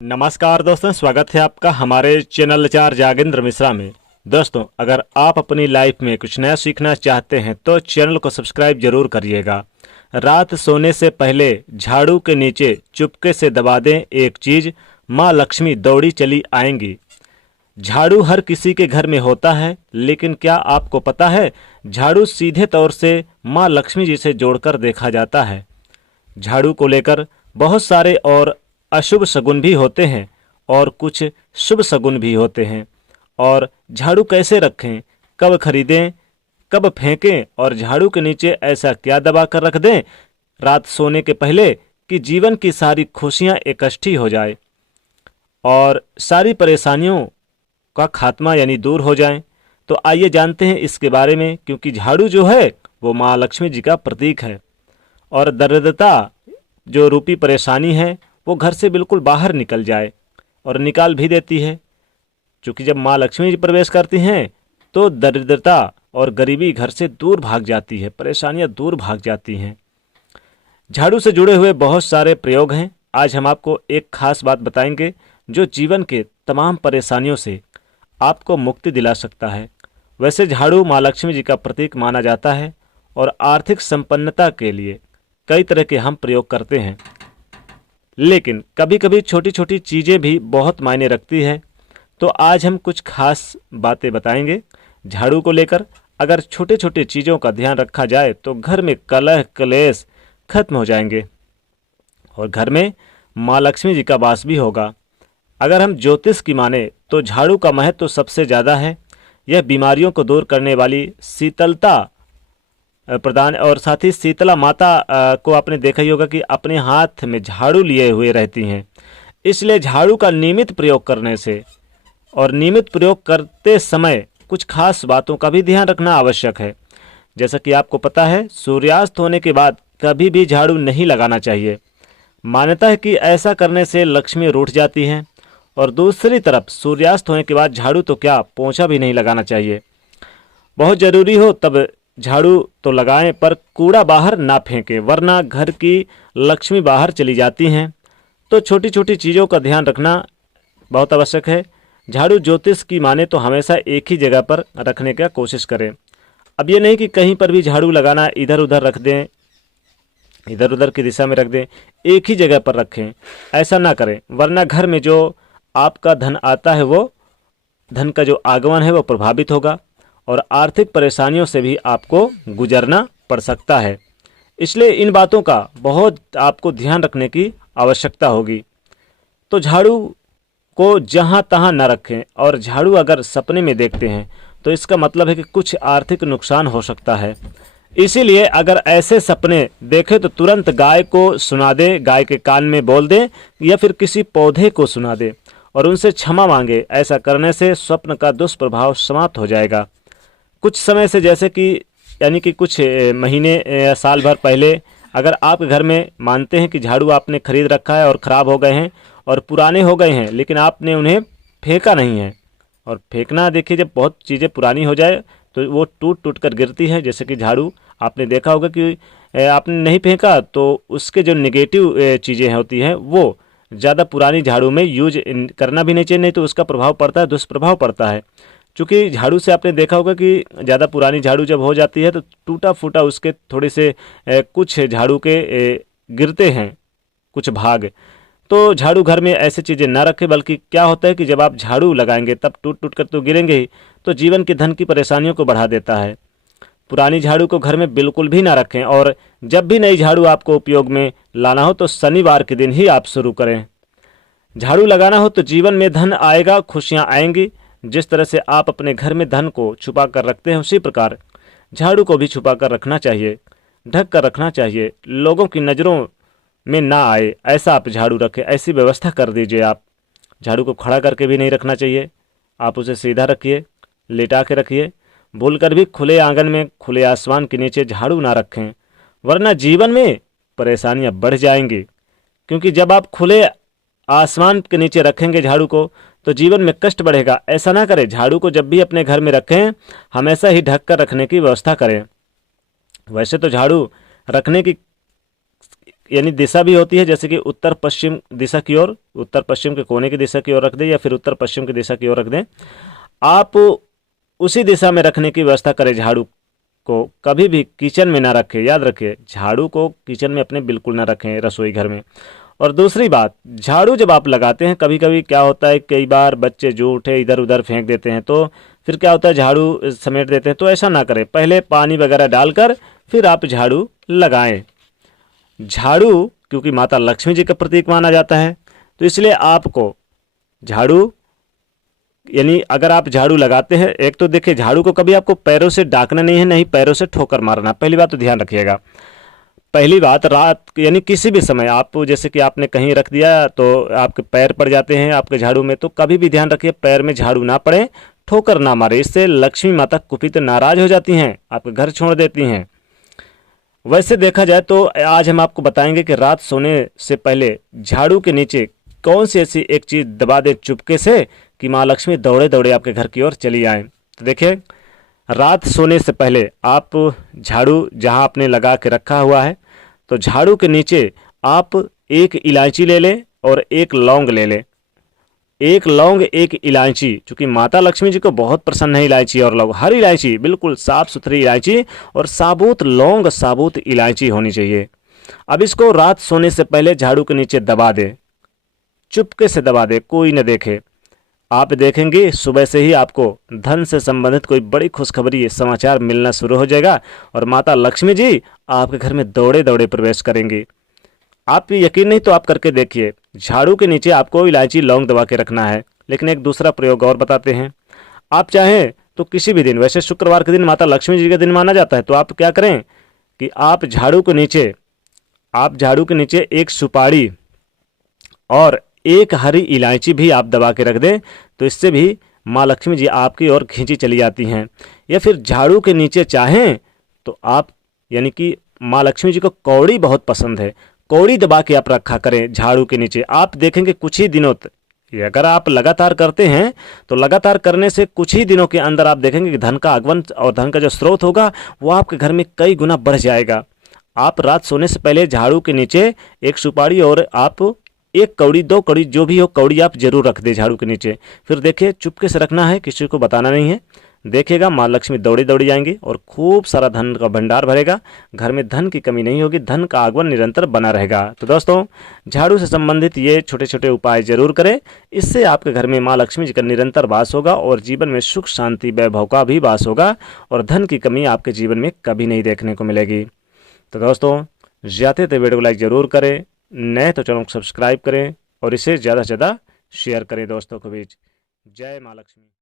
नमस्कार दोस्तों, स्वागत है आपका हमारे चैनल चार जागेंद्र मिश्रा में। दोस्तों, अगर आप अपनी लाइफ में कुछ नया सीखना चाहते हैं तो चैनल को सब्सक्राइब जरूर करिएगा। रात सोने से पहले झाड़ू के नीचे चुपके से दबा दें एक चीज, माँ लक्ष्मी दौड़ी चली आएंगी। झाड़ू हर किसी के घर में होता है, लेकिन क्या आपको पता है झाड़ू सीधे तौर से माँ लक्ष्मी जी से जोड़कर देखा जाता है। झाड़ू को लेकर बहुत सारे और अशुभ शगुन भी होते हैं और कुछ शुभ शगुन भी होते हैं। और झाड़ू कैसे रखें, कब खरीदें, कब फेंकें और झाड़ू के नीचे ऐसा क्या दबा कर रख दें रात सोने के पहले कि जीवन की सारी खुशियां इकट्ठी हो जाए और सारी परेशानियों का खात्मा यानी दूर हो जाएं। तो आइए जानते हैं इसके बारे में, क्योंकि झाड़ू जो है वो माँ लक्ष्मी जी का प्रतीक है और दरिद्रता जो रूपी परेशानी है वो घर से बिल्कुल बाहर निकल जाए और निकाल भी देती है। क्योंकि जब माँ लक्ष्मी जी प्रवेश करती हैं तो दरिद्रता और गरीबी घर से दूर भाग जाती है, परेशानियां दूर भाग जाती हैं। झाड़ू से जुड़े हुए बहुत सारे प्रयोग हैं। आज हम आपको एक खास बात बताएंगे जो जीवन के तमाम परेशानियों से आपको मुक्ति दिला सकता है। वैसे झाड़ू माँ लक्ष्मी जी का प्रतीक माना जाता है और आर्थिक संपन्नता के लिए कई तरह के हम प्रयोग करते हैं, लेकिन कभी कभी छोटी छोटी चीज़ें भी बहुत मायने रखती है। तो आज हम कुछ खास बातें बताएंगे झाड़ू को लेकर। अगर छोटे छोटे चीज़ों का ध्यान रखा जाए तो घर में कलह कलेश खत्म हो जाएंगे और घर में माँ लक्ष्मी जी का वास भी होगा। अगर हम ज्योतिष की माने तो झाड़ू का महत्व तो सबसे ज़्यादा है। यह बीमारियों को दूर करने वाली शीतलता प्रदान, और साथ ही शीतला माता को आपने देखा ही होगा कि अपने हाथ में झाड़ू लिए हुए रहती हैं। इसलिए झाड़ू का नियमित प्रयोग करने से और नियमित प्रयोग करते समय कुछ खास बातों का भी ध्यान रखना आवश्यक है। जैसा कि आपको पता है, सूर्यास्त होने के बाद कभी भी झाड़ू नहीं लगाना चाहिए। मान्यता है कि ऐसा करने से लक्ष्मी रूठ जाती हैं। और दूसरी तरफ सूर्यास्त होने के बाद झाड़ू तो क्या, पोंछा भी नहीं लगाना चाहिए। बहुत ज़रूरी हो तब झाड़ू तो लगाएं, पर कूड़ा बाहर ना फेंकें, वरना घर की लक्ष्मी बाहर चली जाती हैं। तो छोटी छोटी चीज़ों का ध्यान रखना बहुत आवश्यक है। झाड़ू ज्योतिष की माने तो हमेशा एक ही जगह पर रखने का कोशिश करें। अब ये नहीं कि कहीं पर भी झाड़ू लगाना इधर उधर रख दें, इधर उधर की दिशा में रख दें, एक ही जगह पर रखें। ऐसा ना करें, वरना घर में जो आपका धन आता है वो धन का जो आगमन है वो प्रभावित होगा और आर्थिक परेशानियों से भी आपको गुजरना पड़ सकता है। इसलिए इन बातों का बहुत आपको ध्यान रखने की आवश्यकता होगी। तो झाड़ू को जहां तहां न रखें, और झाड़ू अगर सपने में देखते हैं तो इसका मतलब है कि कुछ आर्थिक नुकसान हो सकता है। इसीलिए अगर ऐसे सपने देखें तो तुरंत गाय को सुना दें, गाय के कान में बोल दें या फिर किसी पौधे को सुना दें और उनसे क्षमा मांगे। ऐसा करने से स्वप्न का दुष्प्रभाव समाप्त हो जाएगा। कुछ समय से, जैसे कि यानी कि कुछ महीने या साल भर पहले, अगर आप घर में मानते हैं कि झाड़ू आपने खरीद रखा है और ख़राब हो गए हैं और पुराने हो गए हैं, लेकिन आपने उन्हें फेंका नहीं है। और फेंकना, देखिए, जब बहुत चीज़ें पुरानी हो जाए तो वो टूट टूट कर गिरती है। जैसे कि झाड़ू आपने देखा होगा कि आपने नहीं फेंका तो उसके जो निगेटिव चीज़ें होती हैं वो ज़्यादा पुरानी झाड़ू में यूज करना भी नहीं चाहिए, नहीं तो उसका प्रभाव पड़ता है, दुष्प्रभाव पड़ता है। चूँकि झाड़ू से आपने देखा होगा कि ज़्यादा पुरानी झाड़ू जब हो जाती है तो टूटा फूटा उसके थोड़े से कुछ झाड़ू के गिरते हैं कुछ भाग। तो झाड़ू घर में ऐसी चीज़ें ना रखें, बल्कि क्या होता है कि जब आप झाड़ू लगाएंगे तब टूट टूट कर तो गिरेंगे ही, तो जीवन के धन की परेशानियों को बढ़ा देता है। पुरानी झाड़ू को घर में बिल्कुल भी ना रखें, और जब भी नई झाड़ू आपको उपयोग में लाना हो तो शनिवार के दिन ही आप शुरू करें। झाड़ू लगाना हो तो जीवन में धन आएगा, खुशियाँ आएंगी। जिस तरह से आप अपने घर में धन को छुपा कर रखते हैं, उसी प्रकार झाड़ू को भी छुपा कर रखना चाहिए, ढक कर रखना चाहिए, लोगों की नज़रों में ना आए, ऐसा आप झाड़ू रखें। ऐसी व्यवस्था कर दीजिए। आप झाड़ू को खड़ा करके भी नहीं रखना चाहिए, आप उसे सीधा रखिए, लेटा के रखिए। भूलकर भी खुले आंगन में, खुले आसमान के नीचे झाड़ू ना रखें, वरना जीवन में परेशानियां बढ़ जाएंगी। क्योंकि जब आप खुले आसमान के नीचे रखेंगे झाड़ू को तो जीवन में कष्ट बढ़ेगा। ऐसा ना करें। झाड़ू को जब भी अपने घर में रखें हमेशा ही ढक कर रखने की व्यवस्था करें। वैसे तो झाड़ू रखने की यानी दिशा भी होती है, जैसे कि उत्तर पश्चिम दिशा की ओर, उत्तर पश्चिम के कोने की दिशा की ओर रख दें या फिर उत्तर पश्चिम की दिशा की ओर रख दें। आप उसी दिशा में रखने की व्यवस्था करें झाड़ू को। कभी भी किचन में ना रखें, याद रखिए झाड़ू को किचन में अपने बिल्कुल ना रखें, रसोई घर में। और दूसरी बात, झाड़ू जब आप लगाते हैं, कभी कभी क्या होता है, कई बार बच्चे जो उठे इधर उधर फेंक देते हैं, तो फिर क्या होता है झाड़ू समेट देते हैं। तो ऐसा ना करें, पहले पानी वगैरह डालकर फिर आप झाड़ू लगाएं। झाड़ू क्योंकि माता लक्ष्मी जी का प्रतीक माना जाता है, तो इसलिए आपको झाड़ू, यानी अगर आप झाड़ू लगाते हैं, एक तो देखिए झाड़ू को कभी आपको पैरों से डाकना नहीं है, नहीं पैरों से ठोकर मारना, पहली बात तो ध्यान रखिएगा। पहली बात, रात यानी किसी भी समय आप जैसे कि आपने कहीं रख दिया तो आपके पैर पड़ जाते हैं आपके झाड़ू में, तो कभी भी ध्यान रखिए पैर में झाड़ू ना पड़े, ठोकर ना मारे, इससे लक्ष्मी माता कुपित नाराज हो जाती हैं, आपके घर छोड़ देती हैं। वैसे देखा जाए तो आज हम आपको बताएंगे कि रात सोने से पहले झाड़ू के नीचे कौन सी ऐसी एक चीज़ दबा दे चुपके से कि माँ लक्ष्मी दौड़े दौड़े आपके घर की ओर चली आए। तो देखिए, रात सोने से पहले आप झाड़ू जहाँ आपने लगा के रखा हुआ है, तो झाड़ू के नीचे आप एक इलायची ले लें और एक लौंग ले लें। एक लौंग एक इलायची, चूंकि माता लक्ष्मी जी को बहुत प्रसन्न है इलायची और लौंग, हर इलायची बिल्कुल साफ सुथरी इलायची और साबुत लौंग साबुत इलायची होनी चाहिए। अब इसको रात सोने से पहले झाड़ू के नीचे दबा दे, चुपके से दबा दे, कोई न देखे। आप देखेंगे सुबह से ही आपको धन से संबंधित कोई बड़ी खुशखबरी समाचार मिलना शुरू हो जाएगा और माता लक्ष्मी जी आपके घर में दौड़े दौड़े प्रवेश करेंगी। आप यकीन नहीं तो आप करके देखिए। झाड़ू के नीचे आपको इलायची लौंग दबा के रखना है। लेकिन एक दूसरा प्रयोग और बताते हैं। आप चाहें तो किसी भी दिन, वैसे शुक्रवार के दिन माता लक्ष्मी जी का दिन माना जाता है, तो आप क्या करें कि आप झाड़ू के नीचे एक सुपारी और एक हरी इलायची भी आप दबा के रख दें, तो इससे भी माँ लक्ष्मी जी आपकी ओर खींची चली जाती हैं। या फिर झाड़ू के नीचे चाहें तो आप, यानी कि माँ लक्ष्मी जी को कौड़ी बहुत पसंद है, कौड़ी दबा के आप रखा करें झाड़ू के नीचे। आप देखेंगे कुछ ही दिनों तक, ये अगर आप लगातार करते हैं तो लगातार करने से कुछ ही दिनों के अंदर आप देखेंगे कि धन का आगमन और धन का जो स्रोत होगा वो आपके घर में कई गुना बढ़ जाएगा। आप रात सोने से पहले झाड़ू के नीचे एक सुपारी और आप एक कौड़ी, दो कौड़ी, जो भी हो कौड़ी आप जरूर रख दे झाड़ू के नीचे। फिर देखिए चुपके से रखना है, किसी को बताना नहीं है। देखिएगा माँ लक्ष्मी दौड़ी दौड़ी जाएंगी और खूब सारा धन का भंडार भरेगा, घर में धन की कमी नहीं होगी, धन का आगमन निरंतर बना रहेगा। तो दोस्तों, झाड़ू से संबंधित ये छोटे छोटे उपाय जरूर करें, इससे आपके घर में माँ लक्ष्मी जी का निरंतर वास होगा और जीवन में सुख शांति वैभव का भी वास होगा और धन की कमी आपके जीवन में कभी नहीं देखने को मिलेगी। तो दोस्तों, जाते थे वीडियो को लाइक जरूर करें, नए तो चैनल को सब्सक्राइब करें और इसे ज़्यादा से ज़्यादा शेयर करें दोस्तों के बीच। जय माँ लक्ष्मी।